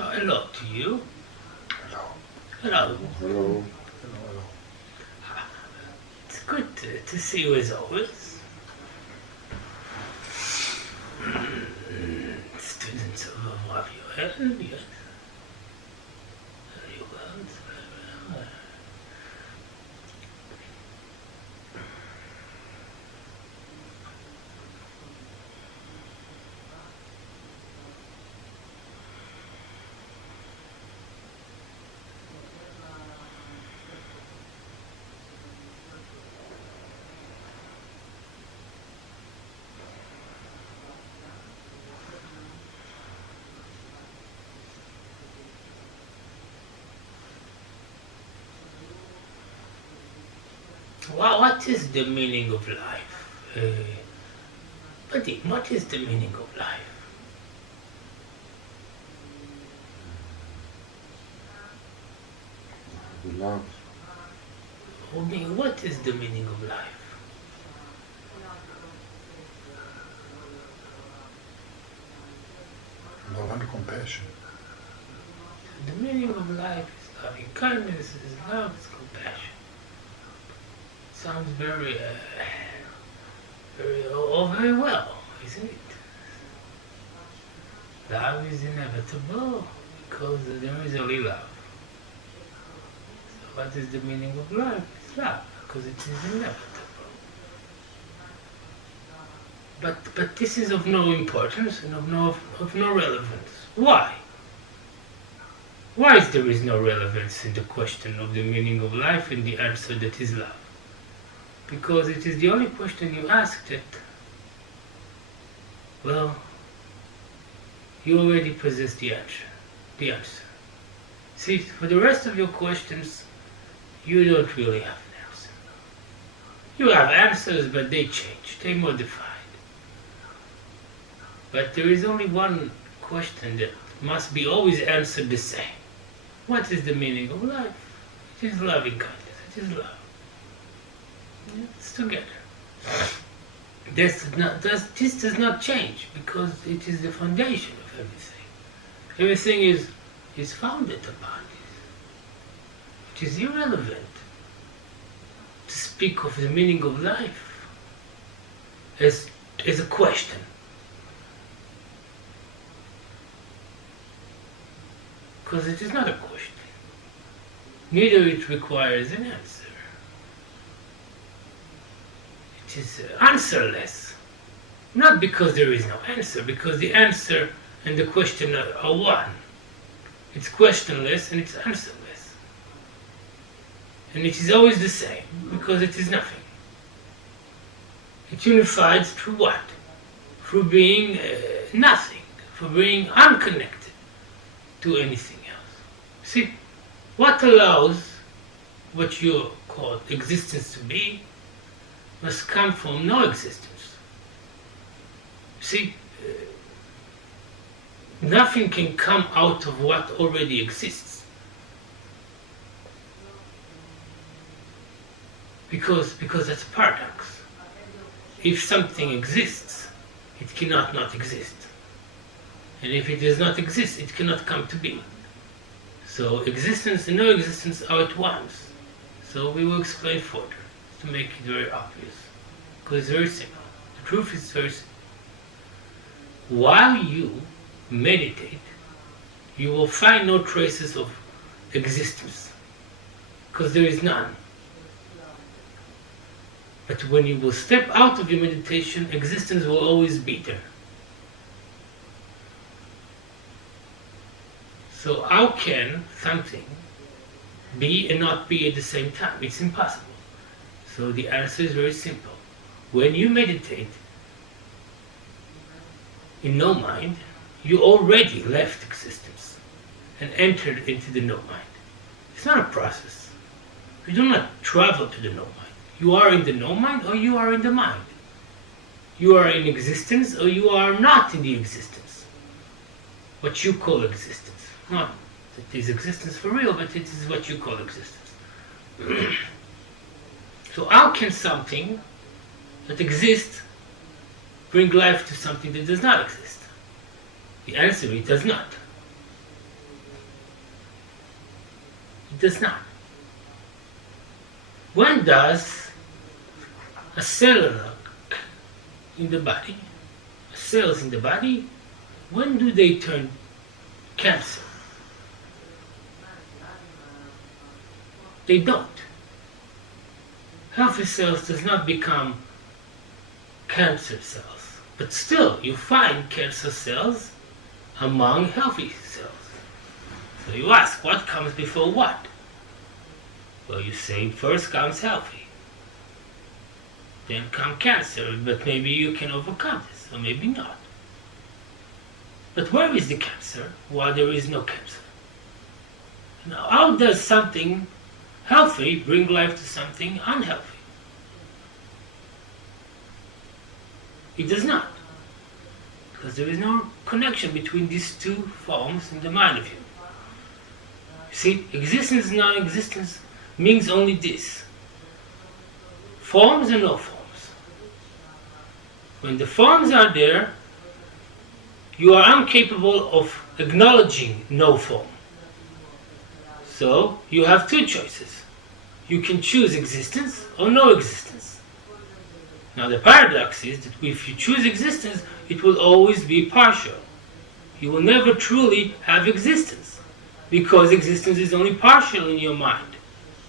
So hello to you. Hello. Hello. Hello. Hello. It's good to see you as always. Students of Raviel, yes. Very well, very well. What is the meaning of life? Buddy, what is the meaning of life? Love. I mean, what is the meaning of life? Love and compassion. The meaning of life is loving kindness, is love, is compassion. Sounds very very well, isn't it? Love is inevitable because there is only love. So what is the meaning of life? It's love, because it is inevitable. But this is of no importance and of no relevance. Why? Why is there is no relevance in the question of the meaning of life and the answer that is love? Because it is the only question you asked it. Well, you already possess the answer. See, for the rest of your questions, you don't really have an answer. You have answers, but they change, they modified. But there is only one question that must be always answered the same. What is the meaning of life? It is loving kindness, it is love. It's together. This does not change because it is the foundation of everything. Everything is founded upon this. It is irrelevant to speak of the meaning of life as a question. Because it is not a question. Neither it requires an answer. It is answerless. Not because there is no answer, because the answer and the question are one. It's questionless and it's answerless. And it is always the same, because it is nothing. It unifies through what? Through being nothing, through being unconnected to anything else. See, what allows what you call existence to be must come from no existence. See, nothing can come out of what already exists. Because that's a paradox. If something exists, it cannot not exist. And if it does not exist, it cannot come to be. So existence and no existence are at once. So we will explain further to make it very obvious. Because it's very simple. The truth is very simple. While you meditate, you will find no traces of existence. Because there is none. But when you will step out of your meditation, existence will always be there. So how can something be and not be at the same time? It's impossible. So the answer is very simple. When you meditate in no mind, you already left existence and entered into the no mind. It's not a process. You do not travel to the no mind. You are in the no mind or you are in the mind. You are in existence or you are not in the existence. What you call existence. Not that it is existence for real, but it is what you call existence. So how can something that exists bring life to something that does not exist? The answer is it does not. It does not. When does a cell in the body, cells in the body, when do they turn cancer? They don't. Healthy cells does not become cancer cells, but still you find cancer cells among healthy cells. So you ask, what comes before what? Well, you say first comes healthy, then comes cancer, but maybe you can overcome this, or maybe not. But where is the cancer while there is no cancer? Now, how does something healthy bring life to something unhealthy? It does not, because there is no connection between these two forms in the mind of you. You see, existence and non-existence means only this: forms and no forms. When the forms are there, you are incapable of acknowledging no form. So you have two choices. You can choose existence or no existence. Now the paradox is that if you choose existence, it will always be partial. You will never truly have existence, because existence is only partial in your mind.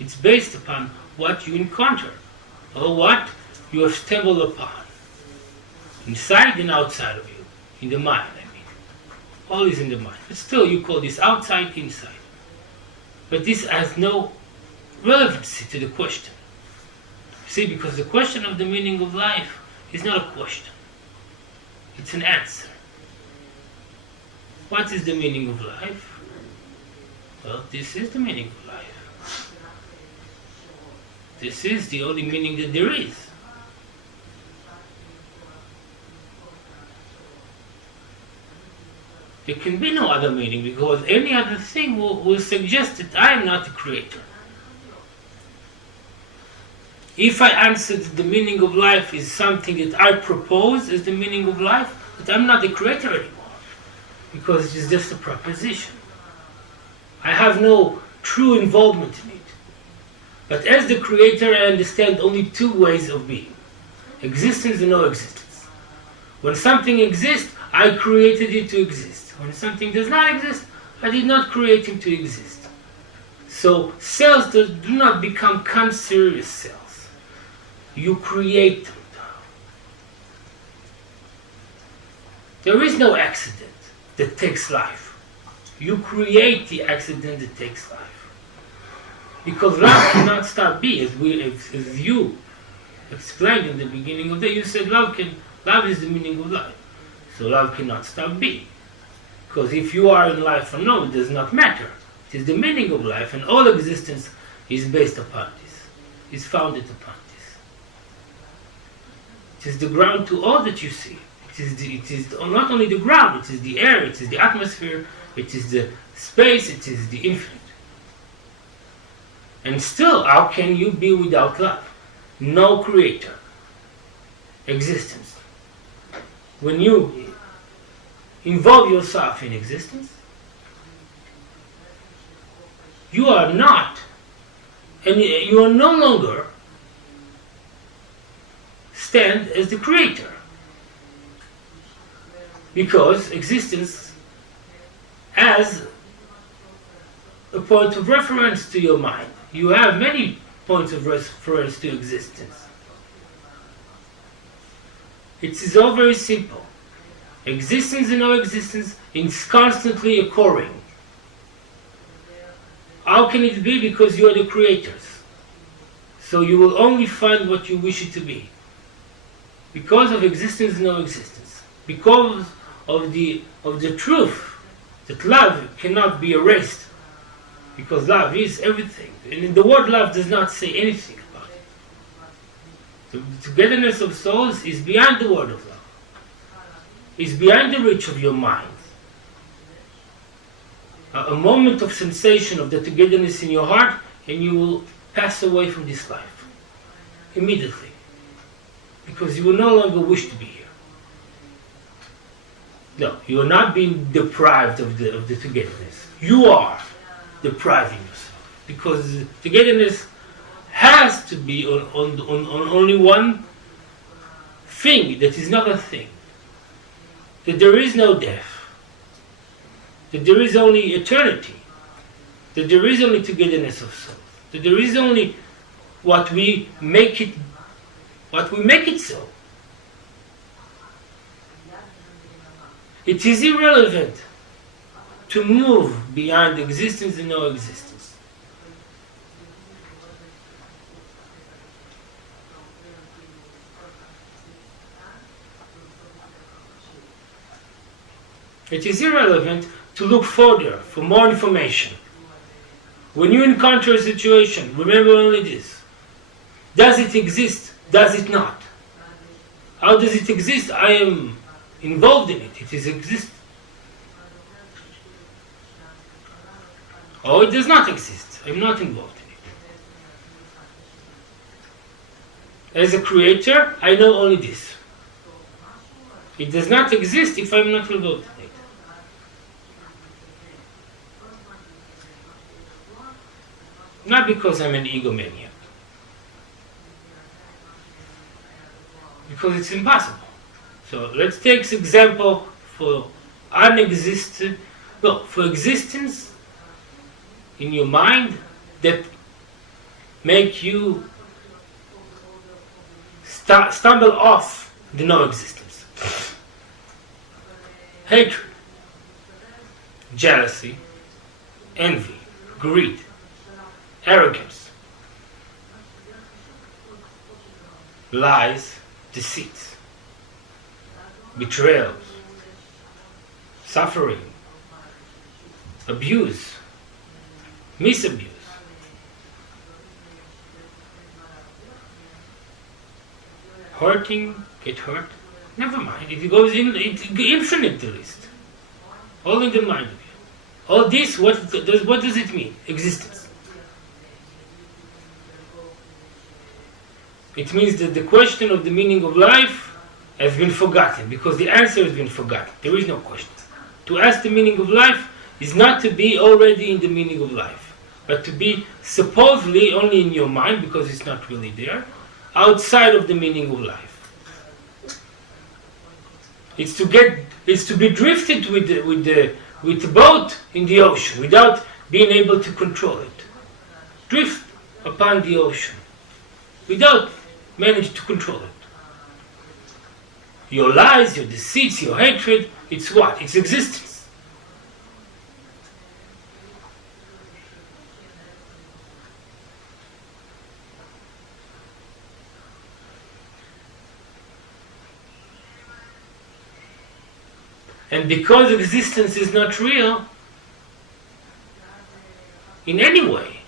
It's based upon what you encounter, or what you have stumbled upon, inside and outside of you, in the mind, I mean. All is in the mind. But still you call this outside, inside. But this has no relevancy to the question. See, because the question of the meaning of life is not a question. It's an answer. What is the meaning of life? Well, this is the meaning of life. This is the only meaning that there is. There can be no other meaning, because any other thing will suggest that I am not the creator. If I answer that the meaning of life is something that I propose as the meaning of life, that I'm not the creator anymore, because it is just a proposition. I have no true involvement in it. But as the creator, I understand only two ways of being: existence and no existence. When something exists, I created it to exist. When something does not exist, I did not create him to exist. So cells do not become cancerous cells. You create them. There is no accident that takes life. You create the accident that takes life. Because love cannot stop being, as you explained in the beginning of the day. You said love is the meaning of life. So love cannot stop being. Because if you are in life or no, it does not matter. It is the meaning of life, and all existence is based upon this, is founded upon this. It is the ground to all that you see. It is not only the ground, it is the air, it is the atmosphere, it is the space, it is the infinite. And still, how can you be without love? No creator. Existence. When you involve yourself in existence, you are not, and you are no longer stand as the creator. Because existence has a point of reference to your mind. You have many points of reference to existence. It is all very simple. Existence and no existence is constantly occurring. How can it be? Because you are the creators. So you will only find what you wish it to be. Because of existence and no existence. Because of the truth that love cannot be erased. Because love is everything. And the word love does not say anything about it. The togetherness of souls is beyond the word of love. It's beyond the reach of your mind. A moment of sensation of the togetherness in your heart, and you will pass away from this life. Immediately. Because you will no longer wish to be here. No, you are not being deprived of the togetherness. You are depriving yourself. because togetherness has to be on only one thing that is not a thing. That there is no death. That there is only eternity. That there is only togetherness of souls. That there is only what we make it so. It is irrelevant to move beyond existence and no existence. It is irrelevant to look further for more information. When you encounter a situation, remember only this. Does it exist? Does it not? How does it exist? I am involved in it. It is exist. Or it does not exist. I am not involved in it. As a creator, I know only this. It does not exist if I am not involved in it. Not because I'm an egomaniac. Because it's impossible. So let's take this example for for existence in your mind that make you stumble off the no-existence. Hatred, jealousy, envy, greed, arrogance, lies, deceit, betrayals, suffering, abuse, misabuse, hurting, get hurt. Never mind. It goes in infinite the list. All in the mind of you. All this, what does it mean? Existence. It means that the question of the meaning of life has been forgotten, because the answer has been forgotten. There is no question. To ask the meaning of life is not to be already in the meaning of life, but to be supposedly only in your mind, because it's not really there, outside of the meaning of life. It's to be drifted with the boat in the ocean without being able to control it. Drift upon the ocean without managing to control it. Your lies, your deceits, your hatred, it's what? It's existence. And because existence is not real, in any way,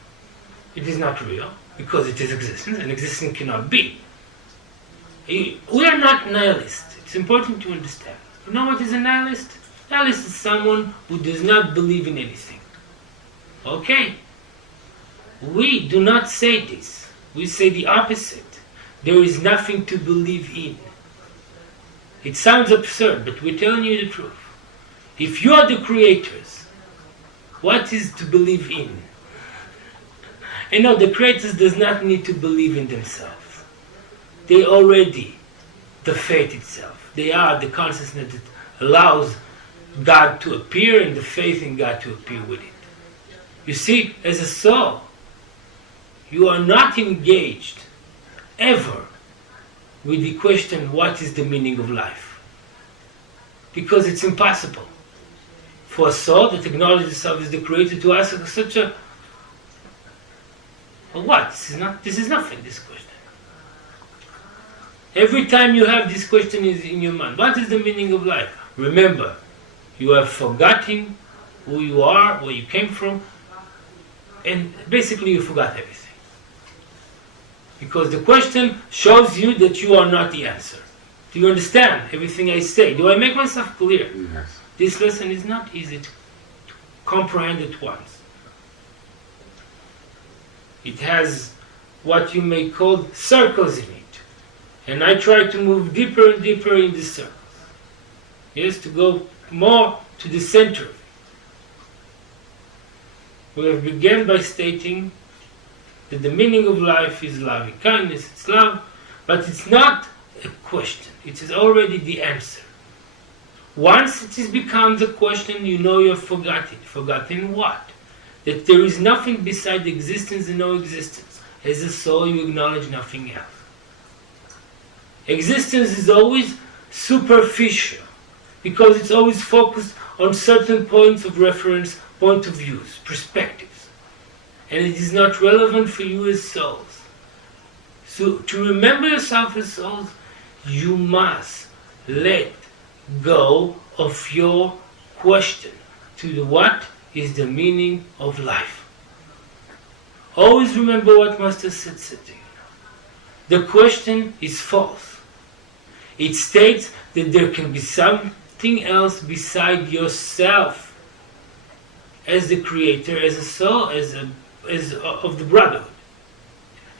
it is not real, because it is existence, and existence cannot be. We are not nihilists. It's important to understand. You know what is a nihilist? Nihilist is someone who does not believe in anything. Okay? We do not say this. We say the opposite. There is nothing to believe in. It sounds absurd, but we're telling you the truth. If you are the creators, what is to believe in? And no, the creators does not need to believe in themselves. They already the faith itself. They are the consciousness that allows God to appear and the faith in God to appear with it. You see, as a soul, you are not engaged ever with the question, what is the meaning of life? Because it's impossible for a soul that acknowledges itself as the creator to ask such a what? This is nothing, this question. Every time you have this question is in your mind, what is the meaning of life? Remember, you have forgotten who you are, where you came from, and basically you forgot everything. Because the question shows you that you are not the answer. Do you understand everything I say? Do I make myself clear? Yes. This lesson is not easy to comprehend at once. It has what you may call circles in it. And I try to move deeper and deeper in the circles. Yes, to go more to the center. We have begun by stating that the meaning of life is loving kindness, it's love, but it's not a question. It is already the answer. Once it has become the question, you know you've forgotten. Forgotten what? That there is nothing beside existence and no existence. As a soul, you acknowledge nothing else. Existence is always superficial because it's always focused on certain points of reference, point of views, perspectives. And it is not relevant for you as souls. So to remember yourself as souls, you must let go of your question to the what is the meaning of life. Always remember what Master Seth said to you. The question is false. It states that there can be something else beside yourself as the creator, as a soul, as of the brotherhood.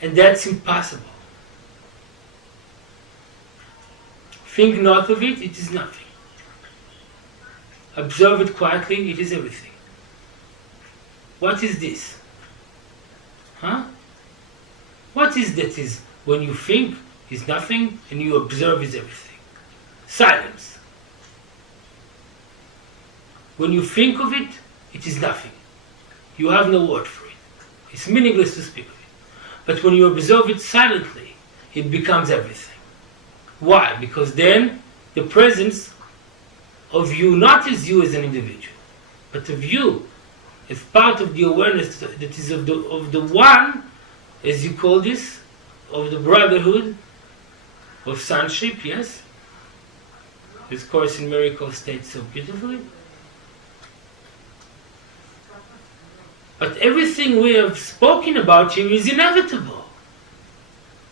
And that's impossible. Think not of it, it is nothing. Observe it quietly, it is everything. What is this? Huh? What is that is when you think is nothing and you observe is everything? Silence. When you think of it, it is nothing. You have no word for it. It's meaningless to speak of it. But when you observe it silently, it becomes everything. Why? Because then the presence of you, not as you as an individual, but of you as part of the awareness that is of the one, as you call this, of the brotherhood, of sonship, yes? This Course in Miracles states so beautifully. But everything we have spoken about here is inevitable.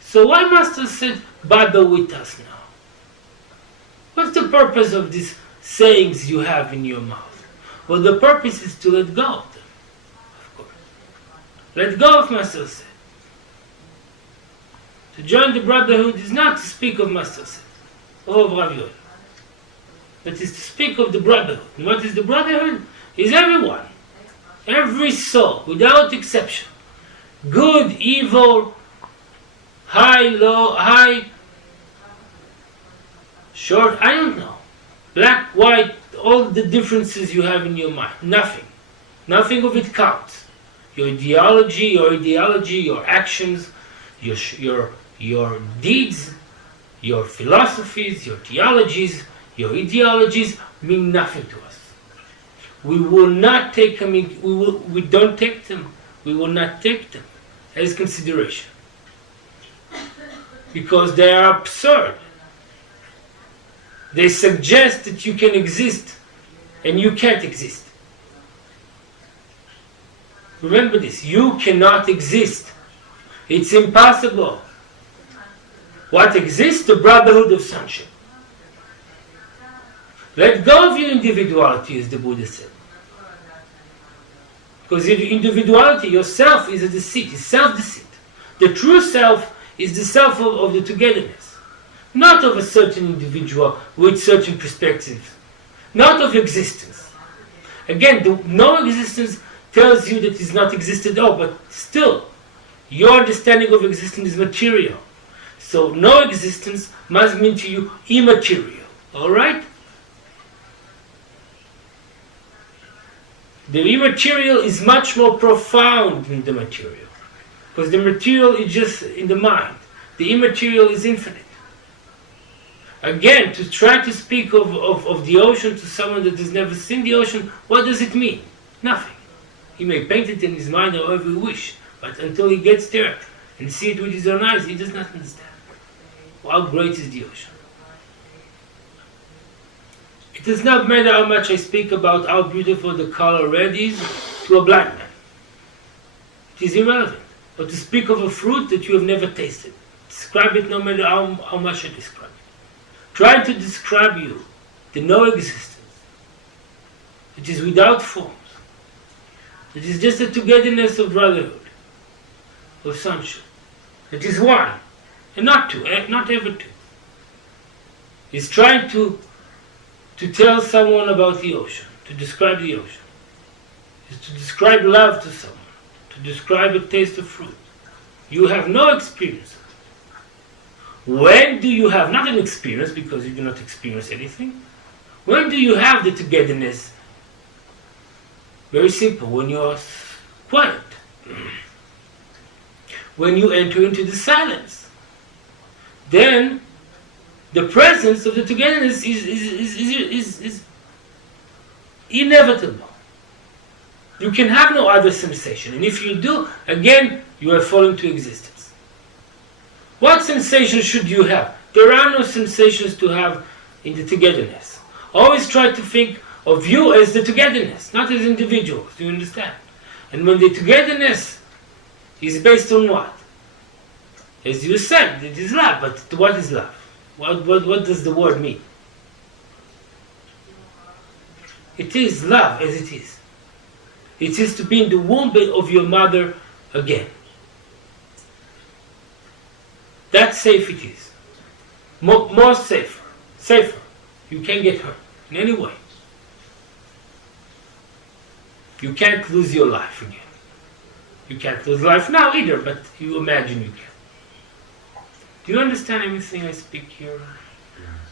So why Master said, bother with us now? What's the purpose of these sayings you have in your mouth? Well, the purpose is to let go of them, of course. Let go of Master Seth. To join the brotherhood is not to speak of Master Seth or of Rav Yoel, but is to speak of the brotherhood. And what is the brotherhood? Is everyone. Every soul, without exception. Good, evil, high, low, high, short, I don't know. Black, white, all the differences you have in your mind. Nothing. Nothing of it counts. Your ideology, your actions, your deeds, your philosophies, your theologies, your ideologies mean nothing to us. We will not take them. We don't take them. We will not take them as consideration because they are absurd. They suggest that you can exist and you can't exist. Remember this, you cannot exist. It's impossible. What exists? The brotherhood of sonship. Let go of your individuality, as the Buddha said. Because your individuality, yourself, is a deceit, is self-deceit. The true self is the self of the togetherness. Not of a certain individual with certain perspectives. Not of existence. Again, the no existence tells you that it's not existed at all, but still, your understanding of existence is material. So no existence must mean to you immaterial. Alright? The immaterial is much more profound than the material. Because the material is just in the mind. The immaterial is infinite. Again, to try to speak of the ocean to someone that has never seen the ocean, what does it mean? Nothing. He may paint it in his mind however he wishes, but until he gets there and see it with his own eyes, he does not understand. How great is the ocean? It does not matter how much I speak about how beautiful the color red is to a blind man. It is irrelevant. Or to speak of a fruit that you have never tasted. Describe it no matter how much I describe it. Try to describe you the no existence. It is without forms. It is just a togetherness of brotherhood, of sonship. It is one, and not two, not ever two. He's trying to tell someone about the ocean, to describe the ocean. is to describe love to someone, to describe a taste of fruit. You have no experience. When do you have, not an experience because you do not experience anything, when do you have the togetherness? Very simple, when you are quiet. When you enter into the silence. Then the presence of the togetherness is inevitable. You can have no other sensation. And if you do, again, you are falling to existence. What sensation should you have? There are no sensations to have in the togetherness. Always try to think of you as the togetherness, not as individuals. Do you understand? And when the togetherness is based on what? As you said, it is love. But what is love? What does the word mean? It is love as it is. It is to be in the womb of your mother again. That's safe it is. More safer. Safer. You can't get hurt in any way. You can't lose your life again. You can't lose life now either, but you imagine you can. Do you understand everything I speak here? Yes.